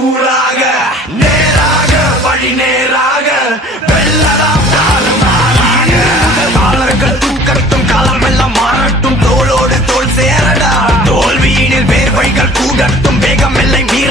தூளாக நேராக வழி நேராக வெள்ளலாம் தூக்கட்டும் களமெல்லாம் மாறட்டும் தோளோடு தோல் சேரடா தோல்வியினில் வேர்வைகள் கூடட்டும் வேகம் எல்லை மீற